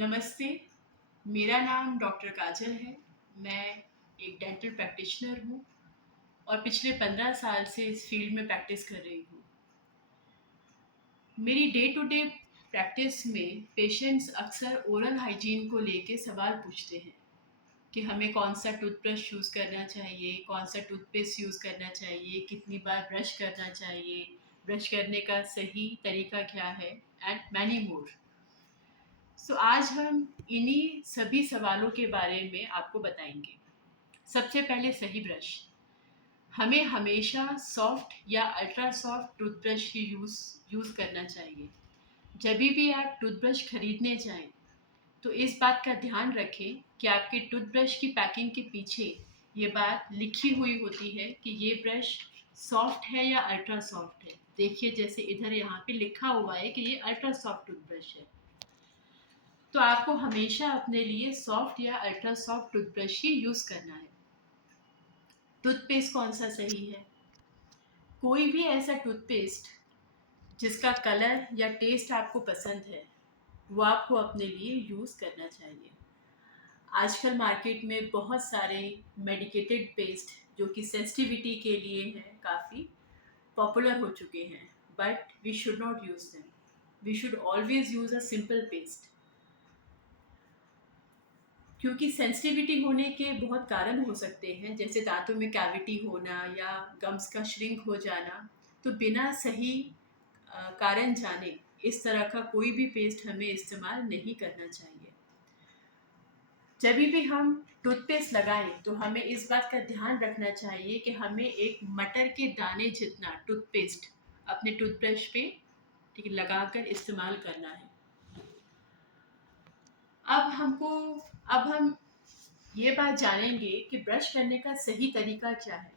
नमस्ते, मेरा नाम डॉक्टर काजल है। मैं एक डेंटल प्रैक्टिशनर हूँ और पिछले 15 साल से इस फील्ड में प्रैक्टिस कर रही हूँ। मेरी डे टू डे प्रैक्टिस में पेशेंट्स अक्सर ओरल हाइजीन को लेके सवाल पूछते हैं कि हमें कौन सा टूथब्रश यूज़ करना चाहिए, कौन सा टूथपेस्ट यूज़ करना चाहिए, कितनी बार ब्रश करना चाहिए, ब्रश करने का सही तरीका क्या है एंड मैनी मोर। आज हम इन्हीं सभी सवालों के बारे में आपको बताएंगे। सबसे पहले सही ब्रश। हमें हमेशा सॉफ्ट या अल्ट्रा सॉफ्ट टूथब्रश ही यूज़ करना चाहिए। जब भी आप टूथब्रश खरीदने जाएं तो इस बात का ध्यान रखें कि आपके टूथब्रश की पैकिंग के पीछे ये बात लिखी हुई होती है कि ये ब्रश सॉफ्ट है या अल्ट्रा सॉफ्ट है। देखिए, जैसे इधर यहाँ पे लिखा हुआ है कि ये अल्ट्रा सॉफ्ट टूथब्रश है। तो आपको हमेशा अपने लिए सॉफ्ट या अल्ट्रा सॉफ्ट टूथब्रश ही यूज़ करना है। टूथपेस्ट कौन सा सही है? कोई भी ऐसा टूथपेस्ट जिसका कलर या टेस्ट आपको पसंद है वो आपको अपने लिए यूज़ करना चाहिए। आजकल मार्केट में बहुत सारे मेडिकेटेड पेस्ट जो कि सेंसिटिविटी के लिए हैं काफ़ी पॉपुलर हो चुके हैं, but we should not use them. We should always use a simple paste, क्योंकि सेंसिटिविटी होने के बहुत कारण हो सकते हैं, जैसे दांतों में कैविटी होना या गम्स का श्रिंक हो जाना। तो बिना सही कारण जाने इस तरह का कोई भी पेस्ट हमें इस्तेमाल नहीं करना चाहिए। जब भी हम टूथपेस्ट लगाएं तो हमें इस बात का ध्यान रखना चाहिए कि हमें एक मटर के दाने जितना टूथपेस्ट अपने टूथब्रश पे ठीक लगाकर इस्तेमाल करना है। अब हम ये बात जानेंगे कि ब्रश करने का सही तरीका क्या है।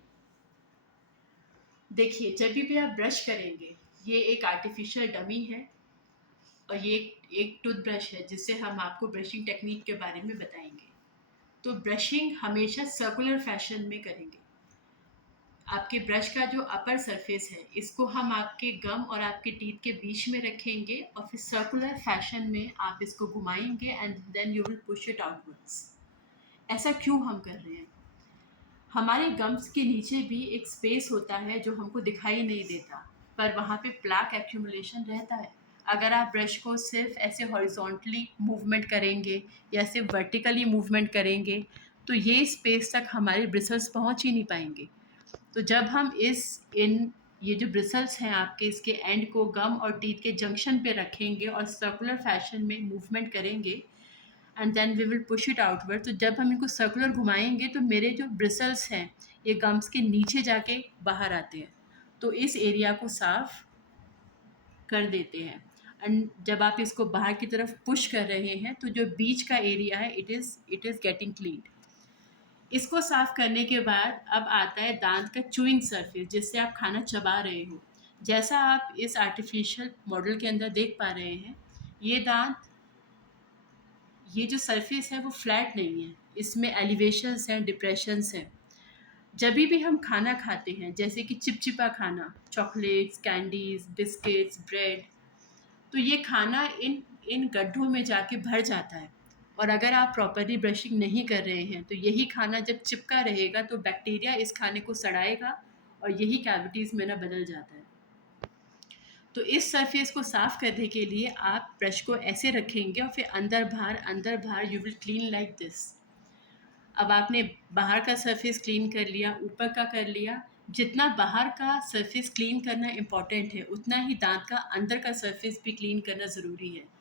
देखिए, जब भी आप ब्रश करेंगे, ये एक आर्टिफिशियल डमी है और ये एक टूथब्रश है जिससे हम आपको ब्रशिंग टेक्निक के बारे में बताएंगे। तो ब्रशिंग हमेशा सर्कुलर फैशन में करेंगे। आपके ब्रश का जो अपर सरफेस है इसको हम आपके गम और आपके टीथ के बीच में रखेंगे और फिर सर्कुलर फैशन में आप इसको घुमाएंगे and then you will push it outwards. ऐसा क्यों हम कर रहे हैं? हमारे गम्स के नीचे भी एक स्पेस होता है जो हमको दिखाई नहीं देता, पर वहाँ पे प्लाक एक्यूमुलेशन रहता है। अगर आप ब्रश को सिर्फ ऐसे हॉरिजॉन्टली मूवमेंट करेंगे या सिर्फ वर्टिकली मूवमेंट करेंगे तो ये स्पेस तक हमारे ब्रिसल्स पहुँच ही नहीं पाएंगे। तो जब हम ये जो ब्रिसल्स हैं आपके, इसके एंड को गम और टीथ के जंक्शन पे रखेंगे और सर्कुलर फैशन में मूवमेंट करेंगे and then we will push it outward. तो जब हम इनको सर्कुलर घुमाएंगे तो मेरे जो ब्रिसल्स हैं ये गम्स के नीचे जाके बाहर आते हैं, तो इस एरिया को साफ कर देते हैं। एंड जब आप इसको बाहर की तरफ पुश कर रहे हैं तो जो बीच का एरिया है इट इज़ गेटिंग क्लीन। इसको साफ करने के बाद अब आता है दांत का चूइंग सरफेस, जिससे आप खाना चबा रहे हो। जैसा आप इस आर्टिफिशियल मॉडल के अंदर देख पा रहे हैं, ये दांत, ये जो सरफेस है वो फ्लैट नहीं है, इसमें एलिवेशंस हैं, डिप्रेशंस हैं। जब भी हम खाना खाते हैं, जैसे कि चिपचिपा खाना, चॉकलेट्स, कैंडीज, बिस्किट्स, ब्रेड, तो ये खाना इन इन गड्ढों में जाके भर जाता है। और अगर आप प्रॉपरली ब्रशिंग नहीं कर रहे हैं तो यही खाना जब चिपका रहेगा तो बैक्टीरिया इस खाने को सड़ाएगा और यही कैविटीज़ में ना बदल जाता है। तो इस सरफेस को साफ करने के लिए आप ब्रश को ऐसे रखेंगे और फिर अंदर बाहर you will clean like this. अब आपने बाहर का सरफेस क्लीन कर लिया, ऊपर का कर लिया। जितना बाहर का सरफेस क्लीन करना इम्पॉर्टेंट है, उतना ही दांत का अंदर का सरफेस भी क्लीन करना ज़रूरी है।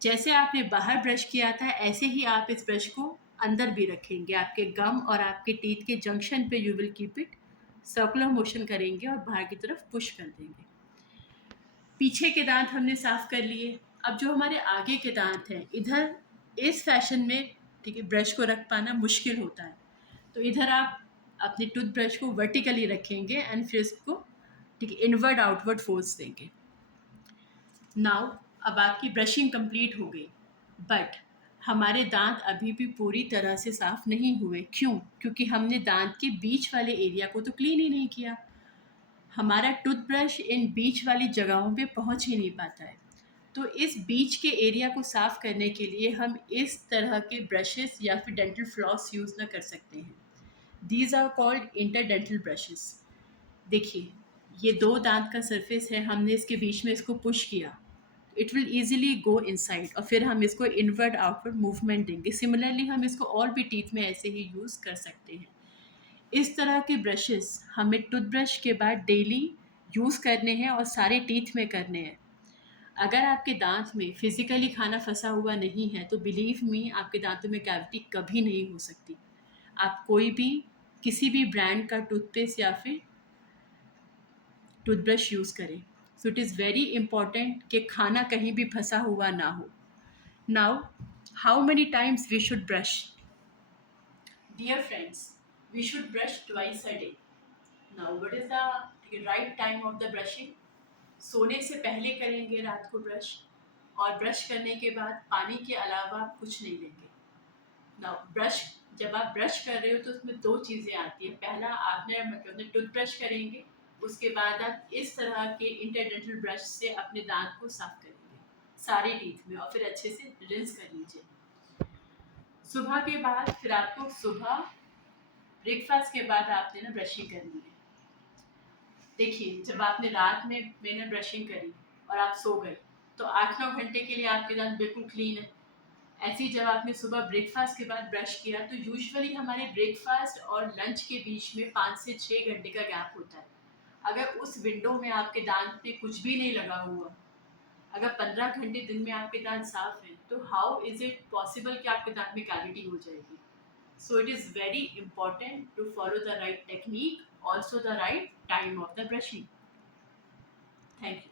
जैसे आपने बाहर ब्रश किया था ऐसे ही आप इस ब्रश को अंदर भी रखेंगे। आपके गम और आपके टीथ के जंक्शन पे you will keep it, circular motion करेंगे और बाहर की तरफ पुश कर देंगे। पीछे के दांत हमने साफ कर लिए। अब जो हमारे आगे के दांत हैं, इधर इस फैशन में ठीक है ब्रश को रख पाना मुश्किल होता है, तो इधर आप अपने टूथब्रश को वर्टिकली रखेंगे एंड फिर इसको ठीक है इनवर्ड आउटवर्ड फोर्स देंगे। नाउ अब आपकी ब्रशिंग कंप्लीट हो गई, बट हमारे दांत अभी भी पूरी तरह से साफ नहीं हुए। क्यों? क्योंकि हमने दांत के बीच वाले एरिया को तो क्लीन ही नहीं किया। हमारा टूथब्रश इन बीच वाली जगहों पे पहुंच ही नहीं पाता है। तो इस बीच के एरिया को साफ़ करने के लिए हम इस तरह के ब्रशेस या फिर डेंटल फ्लॉस यूज़ ना कर सकते हैं। These are called interdental brushes. देखिए, ये दो दांत का सरफेस है, हमने इसके बीच में इसको पुश किया, it will easily go inside और फिर हम इसको इनवर्ड आउटवर्ड मूवमेंट देंगे। सिमिलरली हम इसको और भी टीथ में ऐसे ही यूज़ कर सकते हैं। इस तरह के ब्रशेस हमें टूथब्रश के बाद डेली यूज़ करने हैं और सारे टीथ में करने हैं। अगर आपके दांत में फिजिकली खाना फंसा हुआ नहीं है तो बिलीव मी, आपके दांतों में कैविटी कभी नहीं हो सकती। आप कोई भी किसी भी ब्रांड का टूथपेस्ट या फिर टूथब्रश यूज़ करें। So it is very important कि खाना कहीं भी फंसा हुआ ना हो। Now, how many times we should brush? Dear friends, we should brush twice a day. Now, what is the right time of the brushing? सोने से पहले करेंगे रात को ब्रश, और ब्रश करने के बाद पानी के अलावा आप कुछ नहीं लेंगे। नाउ ब्रश, जब आप ब्रश कर रहे हो तो उसमें दो चीज़ें आती हैं। पहला, आपने मतलब टूथब्रश करेंगे, उसके बाद आप इस तरह के इंटरडेंटल ब्रश से अपने दांत को साफ करेंगे सारे टीथ में, और फिर अच्छे से रिंस कर लीजिए। सुबह के बाद फिर आपको सुबह ब्रेकफास्ट के बाद आपने ना ब्रशिंग करनी है। देखिए, जब आपने रात में मैंने ब्रशिंग करी और आप सो गए तो 8-9 घंटे के लिए आपके दांत बिल्कुल क्लीन है। ऐसे ही जब आपने सुबह ब्रेकफास्ट के बाद ब्रश किया तो यूजुअली हमारे ब्रेकफास्ट और लंच के बीच में 5 से 6 घंटे का गैप होता है। अगर उस विंडो में आपके दांत पे कुछ भी नहीं लगा हुआ, अगर 15 घंटे दिन में आपके दांत साफ हैं, तो हाउ इज़ इट पॉसिबल कि आपके दांत में कैविटी हो जाएगी? So it is very important to follow the right technique, also the right time of the brushing. Thank you.